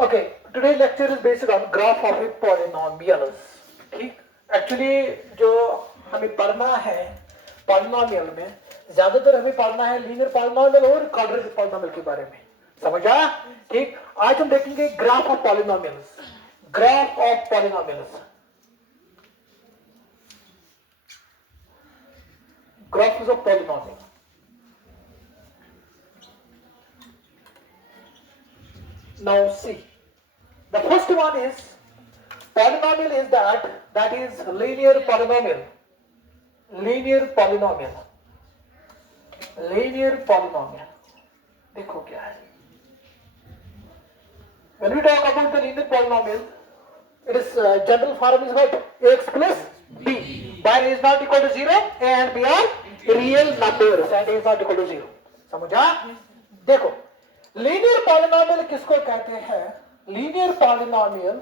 Okay, today's lecture is based on graph of a polynomials. ठीक, actually जो हमें पढ़ना है पॉलिनोमियल में ज्यादातर हमें पढ़ना है लीनियर पॉलिनोमियल और क्वाड्रेटिक पॉलिनोमियल के बारे में, समझा? ठीक, आज हम देखेंगे graph of polynomials, graph of polynomials, graphs of polynomial. Now see, the first one is polynomial is that is linear polynomial. Linear polynomial. Linear polynomial. देखो क्या है. When we talk about the linear polynomial, it is general form is what? Ax plus b. Where a is not equal to 0 and b are real numbers and a is not equal to 0. समझा? देखो. Linear polynomial किसको कहते हैं? Linear polynomial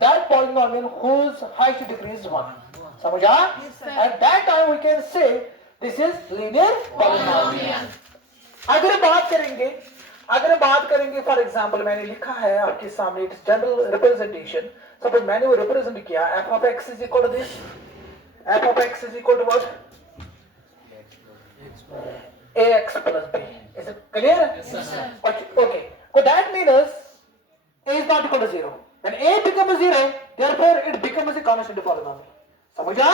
that polynomial whose highest degree is 1. समझा? At that time we can say this is linear polynomial. अगर बात करेंगे for example मैंने लिखा है आपके सामने इट्स जनरल रिप्रेजेंटेशन. सपोज मैंने वो रिप्रेजेंट किया f of x is equal to this, f of x is equal to what? ax plus b. Is it clear? Yes, sir. Okay. So that means a is not equal to 0. When a becomes 0, therefore it becomes a constant polynomial. समझा?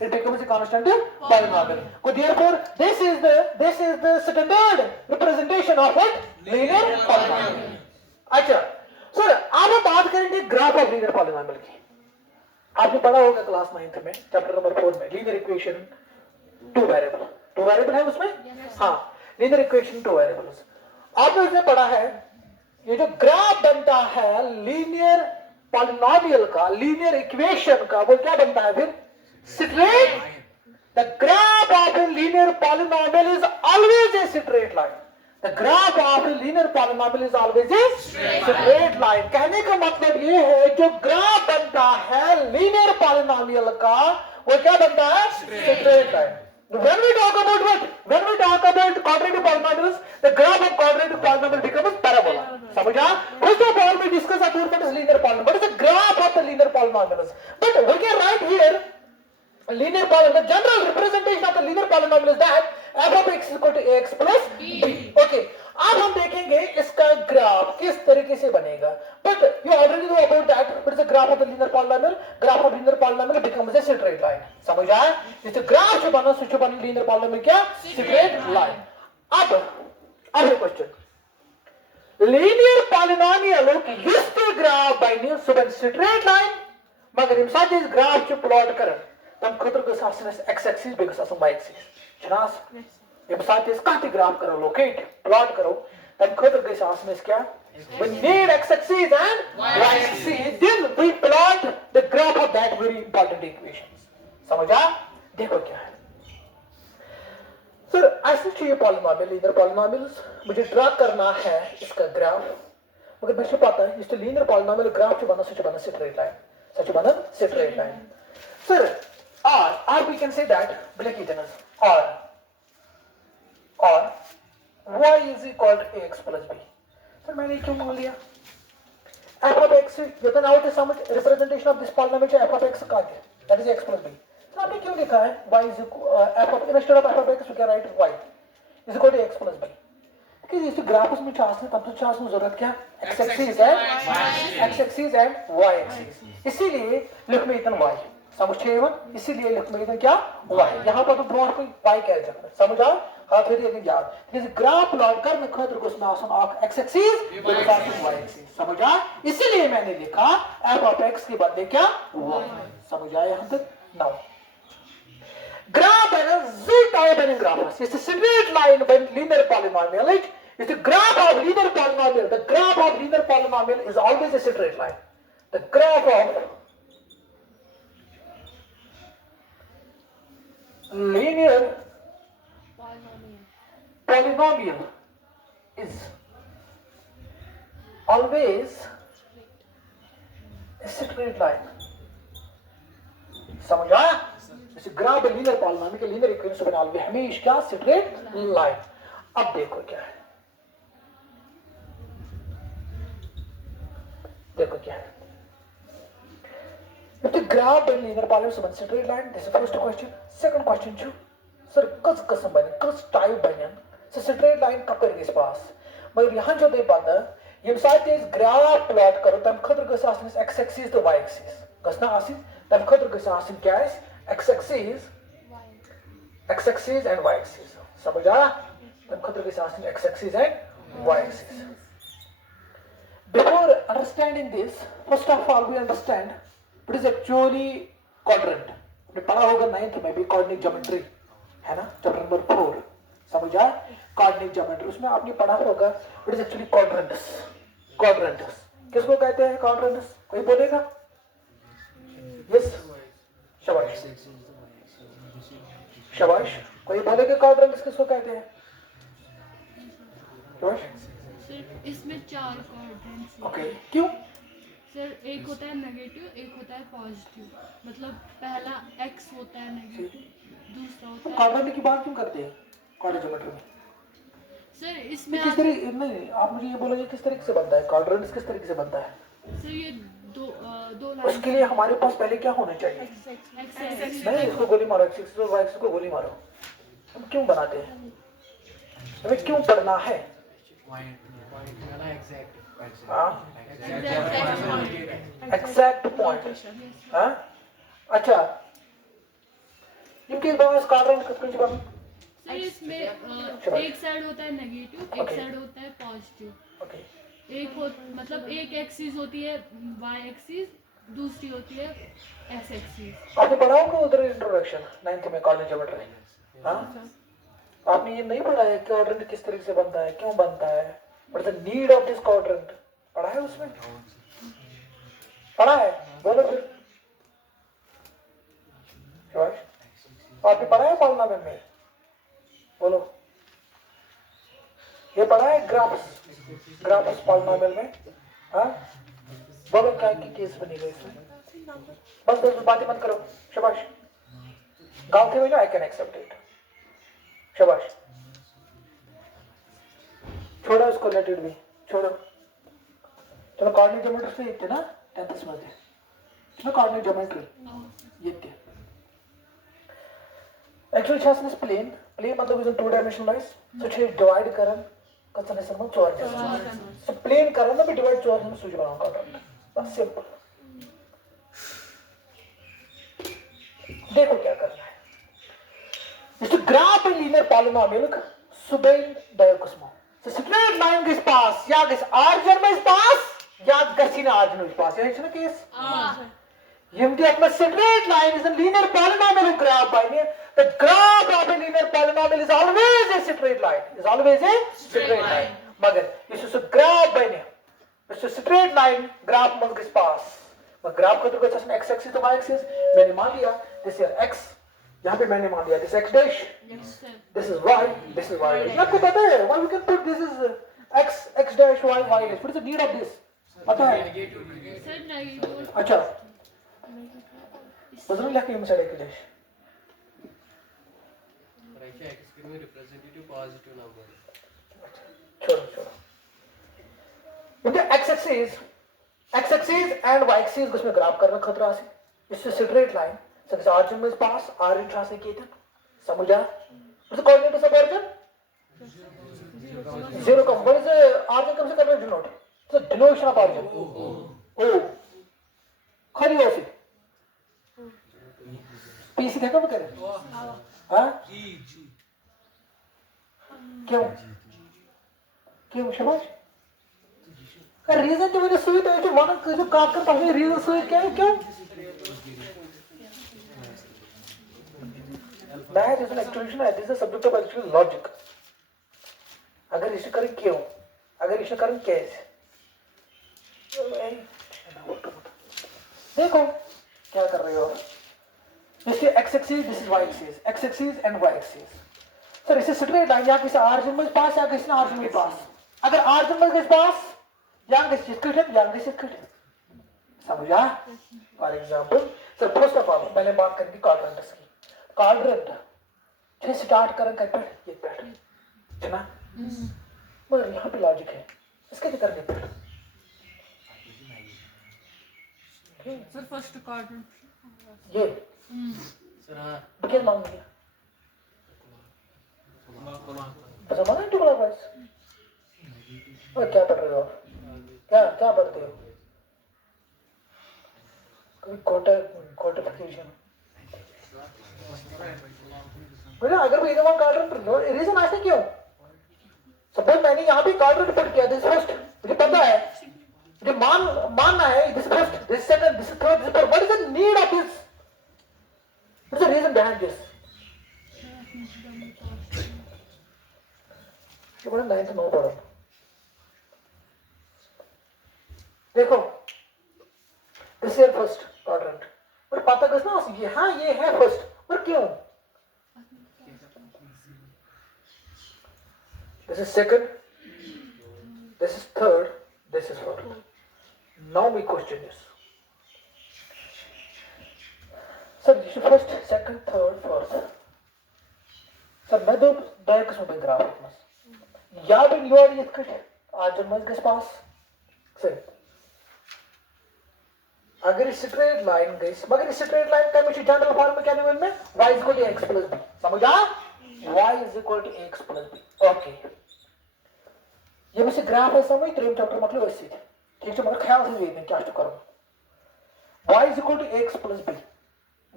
It becomes a constant polynomial. So therefore this is the standard representation of what? Linear polynomial. अच्छा. Sir अब हम बात करेंगे graph of linear polynomial की. आपने पढ़ा होगा क्लास 9th में चैप्टर नंबर 4 में लीनियर इक्वेशन टू वेरिएबल है उसमें. हाँ, लीनियर इक्वेशन टू वेरिएबल्स. आपने उसमें पढ़ा है ये जो ग्राफ बनता है लीनियर पॉलिनोमियल का, लीनियर इक्वेशन का, वो क्या बनता है फिर? Straight. The graph of a linear polynomial is always a straight line. The graph of a linear polynomial is always a straight line. कहने का मतलब ये है जो ग्राफ बनता है लीनियर पॉलिनोमियल का वो क्या बनता है? Straight line. When we talk about what? When we talk about quadratic polynomials, the graph of quadratic polynomial becomes parabola. समझा? First of all, we discuss about what is linear polynomial. What is the graph of the linear polynomials? But we can write here linear polynomial. The general representation of the linear polynomial is that f of x is equal to ax plus b. Okay. अब हम देखेंगे इसका graph किस तरीके से बनेगा. But you already know about that. What is the graph of the linear polynomial? Graph of linear polynomial becomes a straight line. समझा? इस ग्राफ जो बना स्विच बना linear polynomial क्या? Straight line. अब ये question. Linear polynomial used to graph by new suben straight line. मगर इम साथ इस ग्राफ जो प्लॉट करें तम खतर को सासनस x axis बेगस आसम y axis. चनास इम साथ इस काटी ग्राफ करो लोकेट प्लॉट करो तम खतर को सासनस क्या? We need x axis and y axis. Then we plot the graph of that very important equations. समझा? देखो क्या है. सर ऐसे चाहिए पॉलिनोमियल, लीनियर पॉलिनोमियल्स मुझे ड्रा करना है इसका ग्राफ. मगर मुझे पता है इस लीनियर पॉलिनोमियल ग्राफ जो बना straight line. Sir or we can say that black equals or y is equal to ax plus b. Sir मैंने क्यों मान लिया? f of x you can out some representation of this polynomial f of x का है, that is x plus b. तो आपने क्यों लिखा है y is f of instead of f of x we can write y is equal to x plus b. कि इस graph में चार्ज में तब तो चार्ज में जरूरत क्या? x axis and y axis. इसीलिए लिख में इतना y. समुच्चयवन, इसीलिए लिखना क्या y, यहाँ पर तो ब्रोड कोई y कह जाता है, समझ आ? हाँ फिर ये याद, जैसे ग्राफ प्लॉट करने खतर को आसान x एक्सिस y एक्सिस, समझ आ? इसीलिए मैंने लिखा f ऑफ x के बदले क्या y, समझ आया यहाँ तक? Now graph and z type and graph is a straight line when linear polynomial, right? It's the graph of linear polynomial. The graph of linear polynomial is always a straight line. The graph of linear polynomial is always a straight line. समझ आया? जैसे graph linear polynomial के linear equation बना लिए हमेशा क्या straight line. अब देखो क्या है, देखो क्या है, if the graph and linear polynomial is straight line, this is the first question. Second question too, sir कस कसम बने, कस टाइप बने, so straight line कब करेंगे इस पास, मगर यहाँ जो दे पाता ये साथ इस ग्राफ प्लॉट करो तब खतर के साथ इस x एक्सिस तो y एक्सिस कसना आसिन तब खतर के साथ क्या है x axis and y axis, समझ आया? तब खतर के साथ x axis and y axis. Before understanding this, first of all we understand what is actually quadrant. आपने पढ़ा होगा 9th में भी coordinate geometry है ना, चैप्टर नंबर 4, समझ आया? coordinate geometry उसमें आपने पढ़ा होगा what is actually quadrants. quadrants किसको कहते हैं quadrants? कोई बोलेगा? yes, शाबाश शाबाश, कोई बोलेगा quadrants किसको कहते हैं? शाबाश सर इसमें 4 क्वाड्रेंट्स हैं। ओके, क्यों? सर एक होता है नेगेटिव, एक होता है पॉजिटिव, मतलब पहला x होता है नेगेटिव, दूसरा होता है क्वाड्रेंट की बात क्यों करते हैं क्वाड्रेंट ज्योमेट्री में? सर इसमें किस तरीके, नहीं आप मुझे ये बोलोगे किस तरीके से बनता है क्वाड्रेंट, किस तरीके से बनता है? सर ये दो उसके लिए हमारे पास पहले क्या होना चाहिए? नहीं, इसको गोली मारो, x एक्सिस और y एक्सिस को गोली मारो। हम क्यों बनाते हैं, हमें क्यों पढ़ना है? एग्जैक्ट पॉइंट, हाँ अच्छा, इनके पास क्वाड्रेंट किसके जवाब? सर इसमें एक साइड होता है नेगेटिव, एक साइड होता है पॉजिटिव, ओके, एक मतलब एक एक्सिस होती है y एक्सिस, दूसरी होती है x एक्सिस। आपने पढ़ा होगा उधर इंट्रोडक्शन 9th में कोऑर्डिनेट ज्योमेट्री, हाँ आपने ये नहीं पढ़ा है कि क्वाड्रेंट किस तरीके से बनता है, क्यों बनता है, what is the need of this quadrant, पढ़ा है उसमें? पढ़ा है, बोलो फिर शाबाश, आपने पढ़ा है पॉलिनोमियल में, बोलो ये पढ़ा है ग्राफ्स पॉलिनोमियल में, हाँ बोलो क्या की केस बनेगा इसमें, बस बस बातें मत करो, शाबाश गाँव के में जो आई कैन एक्सेप्ट इट, शाबाश छोड़ो उसको, लेट इट बी, छोड़ो, चलो कोऑर्डिनेट ज्योमेट्री से येते ना 10th मध्ये, ना कोऑर्डिनेट ज्योमेट्री येते एक्चुअली छासनेस प्लेन मतलब इज 2 डायमेंशनलाइज, सो छे डिवाइड करन कसं नाही समज 4 डायमेंशन, सो प्लेन करन ना भी डिवाइड 4 में सूझ बनाओ क्वाड्रेंट, बस सिंपल। देखो क्या करना है, इस ग्राफ इन लीनियर पॉलिनोमियल सुबेन डायोकोस्मो, so straight line किस पास, या किस origin में इस पास, या किसी origin में इस पास, यही है ना केस? ये हम अपना straight line is a linear polynomial graph by the graph of a linear polynomial is always a straight line, is always a straight line, मगर इस ग्राफ बने, इस straight line ग्राफ में किस पास, मगर ग्राफ का तो कैसे x एक्सिस तो y एक्सिस, मैंने मान लिया this is x, यहाँ पे मैंने मान लिया this x dash, this is y, this is y dash, आपको पता है why we can put this is x dash y dash, what is the need of this, पता है? सर नेगेटिव, अच्छा बदल लिया कि साइड x dash, छोड़ो मुझे x axis and y axis को इसमें ग्राफ करना खतरा से, इससे स्ट्रेट लाइन सक्सेस ऑरिजिन में पास ऑरिजिन ट्रांस के तक, समझ आ? तो कोऑर्डिनेट सब ऑरिजिन 0 का व्हाट इज ऑरिजिन कम से करना डिनोट, तो डिनोशन ऑफ ऑरिजिन ओ खाली हो फिर पीसी देखा वो करे हाँ क्यों क्यों शाबाश रीजन तो मुझे सुई तो ऐसे वन जो काट कर पास रीजन सुई क्या है क्यों मैथ इज एन एक्सटेंशन है this is subject of actual logic अगर इसे करें क्यों अगर इसे करें कैसे देखो क्या कर रहे हो this is x axis this is y axis x axis and y axis sir इसे स्ट्रेट लाइन या किसी ऑरिजिन में पास या किसी ऑरिजिन में पास अगर ऑरिजिन में किस पास या किसी स्क्रिप्ट है या किसी स्क्रिप्ट समझा for example sir first of all पहले बात करेंगे क्वाड्रेंट्स की क्वाड्रेंट से स्टार्ट करें कर ये पैटर्न है ना मगर यहाँ पे लॉजिक है इसके क्या करने पर सर फर्स्ट क्वाड्रेंट ये क्या मांग लिया अच्छा माना टुकड़ा बस और क्या पढ़ रहे हो क्या क्या पढ़ते हो कोई कोटिफिकेशन मुझे अगर मैं इधर कार्डर रीजन ऐसे क्यों सपोज मैंने यहाँ पे कार्डर पुट किया दिस फर्स्ट मुझे पता है मुझे मानना है this first this second this third this fourth what is the need of this what is the reason behind this ये बड़ा नाइन्थ नो पढ़ो देखो दिस इज फर्स्ट क्वाड्रेंट और पता किस ना ये हाँ ये है फर्स्ट और क्यों this is second this is third this is fourth now my question is sir this is first second third fourth sir मैं दो किस्मों पे ग्राफ रखना या भी योर ये कट आज मज के पास सही अगर स्ट्रेट लाइन गई मगर स्ट्रेट लाइन का मुझे जनरल फॉर्म में क्या निकल में y is equal to x plus b समझा y is equal to x plus b okay ये मुझे ग्राफ है समझ त्रिम चैप्टर मतलब वैसे ठीक है मगर ख्याल से देखना क्या तो करूं y is equal to x plus b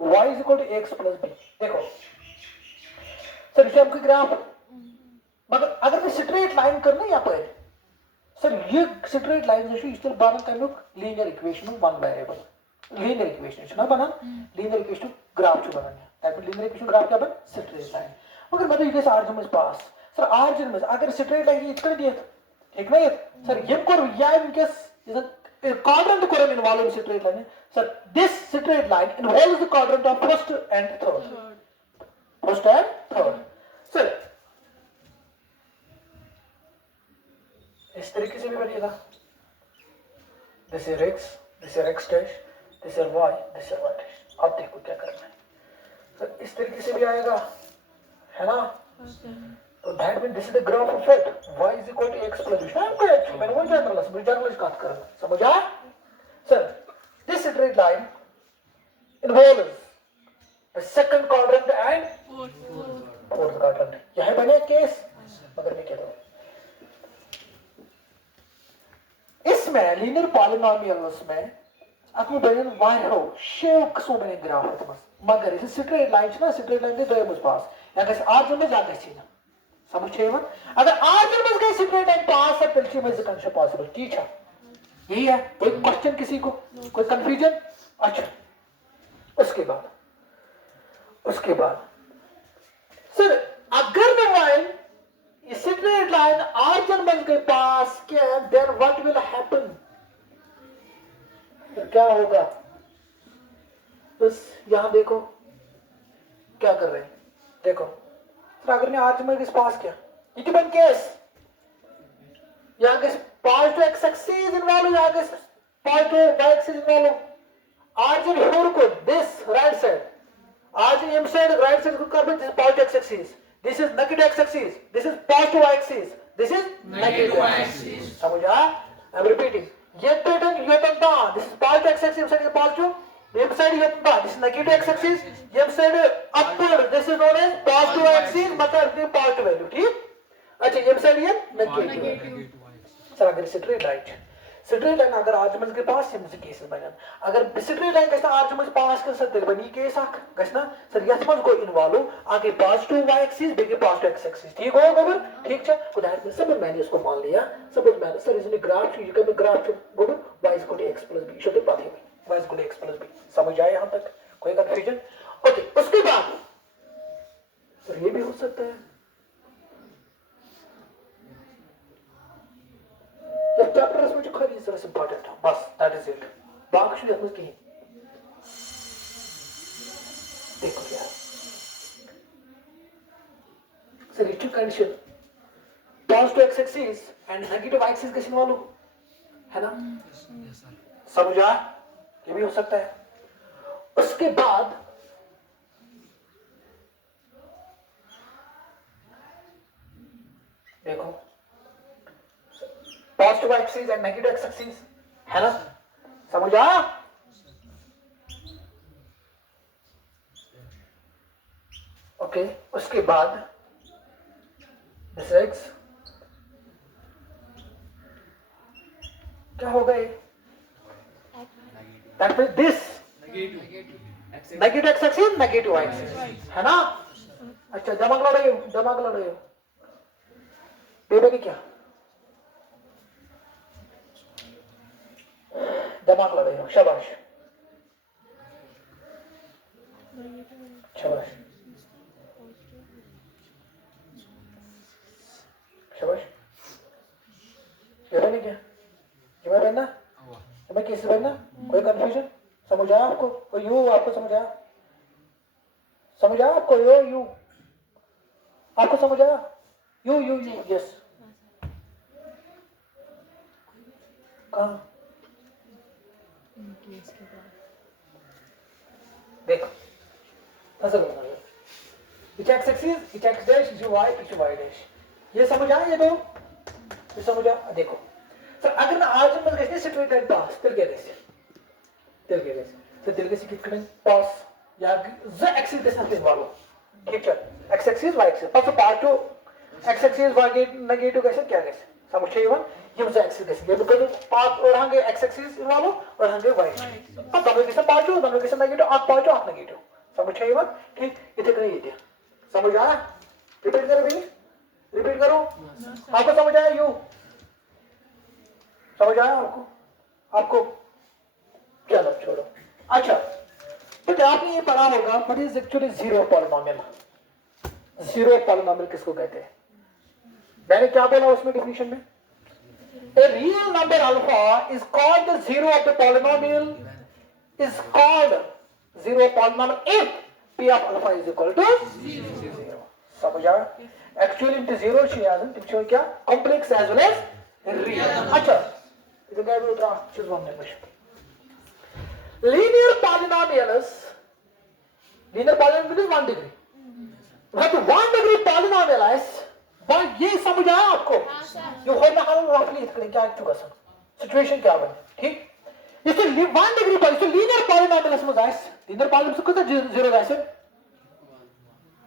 y is equal to x plus b देखो सर इसे हमको ग्राफ मगर अगर मैं स्ट्रेट लाइन करना यहाँ पर सर ये स्ट्रेट लाइन जैसे इस तरह बना कर लोग linear equation one variable linear equation ना बना लीनियर इक्वेशन ग्राफ जो बनाना है दैट लीनियर इक्वेशन ग्राफ क्या बन स्ट्रेट लाइन मगर मतलब ये ऑरिजिन में पास सर ऑरिजिन में अगर स्ट्रेट लाइन इतना दिया ठीक नहीं सर ये को या इनकेस इज अ quadrant कोरम involve in straight line sir this straight line involves the quadrant of first and third sir इस तरीके से भी बनेगा this is x this is x dash this is y this is y dash अब देखो क्या करना है तो इस तरीके से भी आएगा है ना तो that mean this is the graph of it y is equal to x plus b शायद कोई एक्चुअली मैंने वो जनरल बात कर रहा समझा sir this straight line involves the second quadrant and fourth quadrant यह बने केस मगर मैं कह रहा हूं इसमें लीनियर पॉलिनोमियल्स में आपको बनेन वारो शेव कसो बने ग्राफ बस मगर इस स्ट्रेट लाइन ना स्ट्रेट लाइन दे दो मुझ पास या कैसे आर्जन में जा गई ना समझ छेवन अगर आर्जन में गई स्ट्रेट लाइन पास है पिलची में कंसेप्ट पॉसिबल ठीक है यही है कोई क्वेश्चन किसी को कोई कंफ्यूजन अच्छा उसके बाद सर अगर मैं लाइन स्ट्रेट लाइन ऑरिजिन में के पास क्या देन व्हाट विल हैपन क्या होगा बस यहां देखो क्या कर रहे हैं देखो तो अगर मैं ऑरिजिन में के पास क्या इट बन केस यहां के पास टू एक्स एक्सिस इन्वॉल्व यहां के पास two y axis involve origin four को this right side origin M side right side को कर this pass x axis This is negative x-axis. This is positive y-axis. This is negative y-axis. समझा? I'm repeating. ये pattern ये बनता. This is positive x-axis. This is positive. ये side ये बनता. This is negative x-axis. ये side upward. This is known as positive y-axis. मतलब ये positive value. ठीक? अच्छा ये side ये negative. सर अगर straight line. स्ट्रेट लाइन अगर आर्गुमेंट्स के पास यम केसेस बनन अगर स्ट्रेट लाइन गस आर्गुमेंट्स पास कर सर बनी केस अख गस ना सर यथ मज गो इन्वॉल्व आगे पॉजिटिव y एक्सिस बेगे पॉजिटिव x एक्सिस ठीक हो गोबर ठीक छ को दैट मींस सब मैंने इसको मान लिया सब मैंने सर इसने ग्राफ ये का ग्राफ गोबर y is equal to x plus b शुद्ध बात है y is equal to x plus b समझ आया यहां तक कोई कंफ्यूजन ओके उसके बाद सर ये भी हो सकता है जब चैप्टर इसमें जो खरी सर इंपॉर्टेंट है बस दैट इज इट बाकी शुद्ध मत कहीं देखो यार sir it condition positive x axis and negative y axis कैसे मालूम है ना समझा ये भी हो सकता है उसके बाद देखो positive y axis and negative x axis है ना समझा ओके उसके बाद दिस x क्या होगा ये that means this negative x axis negative y axis है ना अच्छा दिमाग लड़ाइयो बेबे की क्या दिमाग लड़ाइयो शाबाश शाबाश शाबाश बेबे ने क्या ये मैं बनना मैं किस बनना कोई कंफ्यूजन समझ आया आपको कोई यू आपको समझ आया आपको यू आपको समझ आया यू यस कहाँ देखो ऐसा बोलना है etch x axis etch x dash etch y dash ये समझ आया ये दो ये समझ आया देखो सर अगर ना आज हम कैसे सिचुएट एट पास तिल कैसे तो तिल कैसे कित करें पास या z एक्सिस के साथ इन्वॉल्व ठीक है x axis y axis pass part two x axis y negative कैसे क्या कैसे समझ चाहिए वन ये z एक्सिस कैसे ये बिकॉज़ पार्ट और हंगे x एक्सिस इन्वॉल्व और हंगे y अब दोनों कैसे पार्ट टू दोनों कैसे नेगेटिव आप पार्ट टू आप नेगेटिव समझ चाहिए वन ठीक इतने करें ये समझ आया रिपीट करो भी रिपीट करो आपको समझ आया यू समझ आया आपको चलो छोड़ो अच्छा तो आपने ये पढ़ा होगा what is actually zero polynomial किसको कहते हैं मैंने क्या बोला उसमें डेफिनेशन में a real number alpha is called the zero of the polynomial is called zero polynomial if p of alpha is equal to zero समझा एक्चुअली इनके जीरो चाहिए पिक्चर क्या complex as well as real अच्छा इधर क्या भी उतरा चीज हमने कुछ linear polynomials is 1 degree but 1 degree polynomial is बस ये समझ आया आपको ये होना हम रफली इसके क्या चुका सर सिचुएशन क्या बने ठीक इसे 1 डिग्री पर इसे लीनियर पॉलिनोमियल समझ आया लीनियर पॉलिनोमियल को तो जीरो जाए सर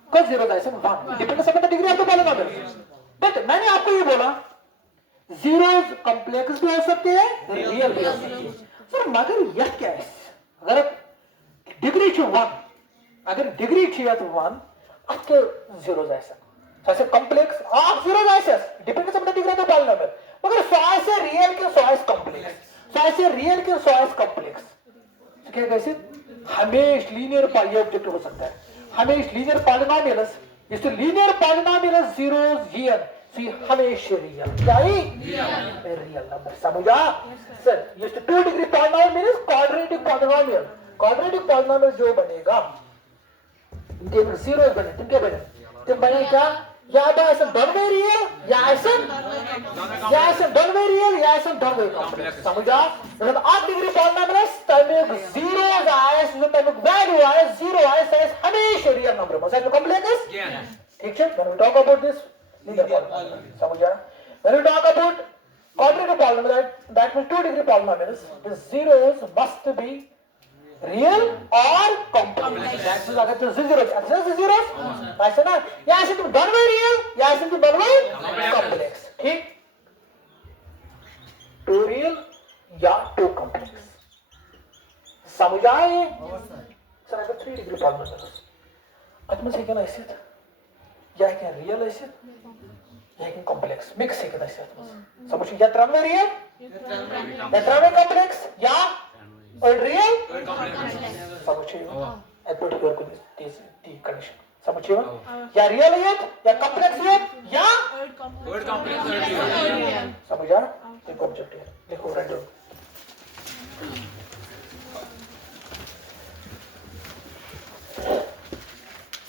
को जीरो जाए सर 1 डिपेंड करता है degree of the polynomial but मैंने आपको ये बोला जीरोस कॉम्प्लेक्स भी हो सकते हैं रियल भी हो सकते हैं सर मगर यह क्या है अगर डिग्री छ 1 अगर डिग्री छ तो 1 आपके जीरो जाए सर ऐसे कॉम्प्लेक्स आप जीरो जाए डिपेंड करता है डिग्री ऑफ द पॉलिनोमियल मगर सॉय से रियल के सॉय कॉम्प्लेक्स सॉय से रियल के सॉय कॉम्प्लेक्स तो क्या कैसे हमेशा लीनियर ये ऑब्जेक्ट हो सकता है हमेशा लीनियर पॉलिनोमियल्स इस लीनियर पॉलिनोमियल्स जीरोस हियर सी हमेशा रियल क्या ही रियल नंबर समझा सर ये 2 degree polynomial means quadratic polynomial जो बनेगा इनके जीरो बने इनके बने तो बने क्या या तो ऐसा दोनों रियल या ऐसा दोनों रियल या ऐसा दोनों कॉम्प्लेक्स समझा मतलब 8 डिग्री पॉलिनोमियल टाइम जीरो आए जो टाइम वैल्यू आए जीरो आए साइज हमेशा रियल नंबर बस है कॉम्प्लेक्स ठीक है when we talk about this linear polynomial समझा when we talk about quadratic polynomial that means 2 degree polynomials the zeros must be real or complex that means अगर तो zeros ऐसा ना या ऐसे तुम दोनों रियल या ऐसे तुम दोनों कॉम्प्लेक्स ठीक 2 real या टू कॉम्प्लेक्स. समझ आए? सर अगर 3 डिग्री पॉलिनॉमियल अत मज हेकन आसित या हेकन रियल आसित या हेकन कॉम्प्लेक्स मिक्स हेकन आसित. समझ या त्रनवे रियल या त्रनवे कॉम्प्लेक्स या और रियल समझ एट पर योर को दी कंडीशन समझ या रियल है या कॉम्प्लेक्स है या वर्ड कॉम्प्लेक्स समझा. देखो ऑब्जेक्ट है देखो रेंडम